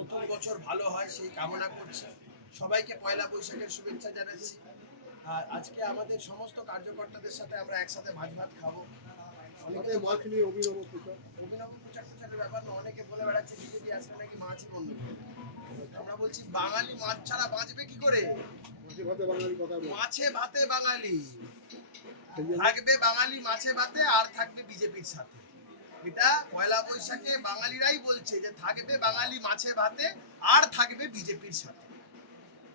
নতুন বছর ভালো হয় সেই কামনা করছি। সবাইকে পয়লা বৈশাখের শুভেচ্ছা জানাচ্ছি। আর আজকে আমাদের সমস্ত কার্যকর্তাদের সাথে আমরা একসাথে মাছ ভাত খাবো। সাথে মাছ নিয়ে অভিনব প্রচার। অভিনব প্রচার প্রচারের ব্যাপার না, অনেকে বলে বেড়াচ্ছে বিজেপি আসলে নাকি মাছই বন্ধ করে। আমরা বলছি বাঙালি মাছ ছাড়া বাঁচবে কি করে? মাছে ভাতে বাঙালি কথা বলে। মাছে ভাতে বাঙালি সেই জন্য থাকবে, বাঙালি মাছে ভাতে আর থাকবে বিজেপির সাথে। এটা পয়লা বৈশাখে বাঙালিরাই বলছে যে থাকবে বাঙালি মাছে ভাতে আর থাকবে বিজেপির সাথে।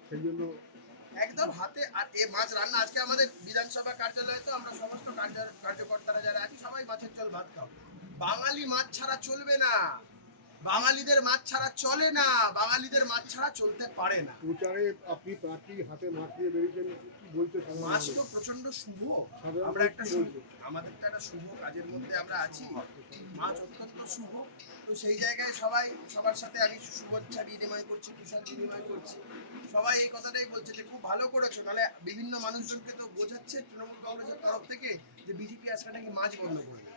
সেই জন্য একদম হাতে। আর এ মাছ রান্না আজকে আমাদের বিধানসভা কার্যালয়ে তো আমরা সমস্ত কার্যকর্তারা যারা আছি সবাই মাছের ঝোল ভাত খাও। বাঙালি মাছ ছাড়া চলবে না, বাঙালিদের মাছ ছাড়া চলে না, বাঙালিদের মাছ ছাড়া চলতে পারে না। প্রচারে আপনি প্রার্থী হাতে মাছ নিয়ে বেরিয়েছেন, কি বলতে মাছ তো সাধারণ প্রচন্ড শুভ। সাধারণ আমরা মানুষ একটা কি শুভ, বলছে? আমাদের তো একটা শুভ কাজের মধ্যে আমরা আছি। মাছ অত্যন্ত শুভ। তো সেই জায়গায় সবাই সবার সাথে আমি শুভেচ্ছা বিনিময় করছি, কুশল বিনিময় করছি। সবাই এই কথাটাই বলছে যে খুব ভালো করেছো, নাহলে বিভিন্ন মানুষজনকে তো বোঝাচ্ছে তৃণমূল কংগ্রেসের তরফ থেকে যে বিজেপি আজকে নাকি মাছ বন্ধ করে দেবে।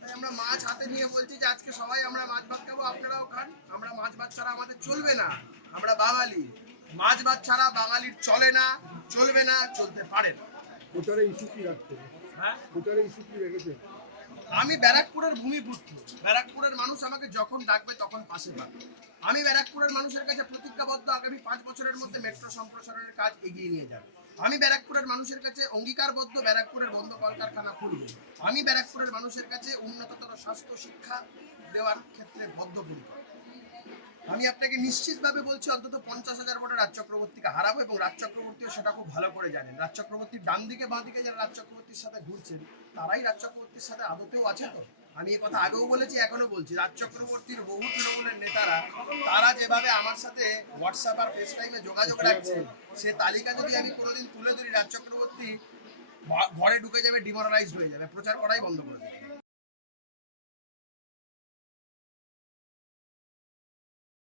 তাই আমরা মাছ হাতে নিয়ে বলছি যে আজকে সবাই আমরা মাছ ভাত খাবো, আপনারাও খান। আমরা মাছ ভাত ছাড়া আমাদের চলবে না, আমরা বাঙালি। মাছ ভাত ছাড়া বাঙালির চলে না, চলবে না, চলতে পারে না। প্রচারে ইস্যু কি রাখছেন? হ্যাঁ, প্রচারে ইস্যু কি রেখেছেন? আমি ব্যারাকপুরের ভূমিপুত্র। ব্যারাকপুরের মানুষ আমাকে যখন ডাকবে তখন পাশে পাবে। আমি ব্যারাকপুরের মানুষের কাছে প্রতিজ্ঞাবদ্ধ, আগামী 5 বছরের মধ্যে মেট্রো সম্প্রসারণের কাজ এগিয়ে নিয়ে যাবে। আমি ব্যারাকপুরের মানুষের কাছে অঙ্গীকারবদ্ধ, ব্যারাকপুরের বন্ধ কলকারখানা খুলবে। আমি ব্যারাকপুরের মানুষের কাছে উন্নততর স্বাস্থ্য শিক্ষা দেওয়ার ক্ষেত্রে বদ্ধপরিকর। আমি আপনাকে নিশ্চিতভাবে বলছি অন্তত 50,000 ভোটে রাজ চক্রবর্তীকে হারাবো, এবং রাজ চক্রবর্তীও সেটা খুব ভালো করে জানেন। রাজ চক্রবর্তীর ডান দিকে বাঁ দিকে যারা রাজ চক্রবর্তীর সাথে ঘুরছেন তারাই রাজ চক্রবর্তীর সাথে আদতেও আছে তো। আমি এই কথা আগেও বলেছি, এখনো বলছি, রাজ চক্রবর্তীর বহু তৃণমূলের নেতারা তারা যেভাবে আমার সাথে হোয়াটসঅ্যাপ আর ফেস টাইমে যোগাযোগ রাখছে, সে তালিকা যদি আমি কোনোদিন তুলে ধরি, রাজ চক্রবর্তী ঘরে ঢুকে যাবে, ডিমোরালাইজড হয়ে যাবে, প্রচার করাই বন্ধ করে দেবে।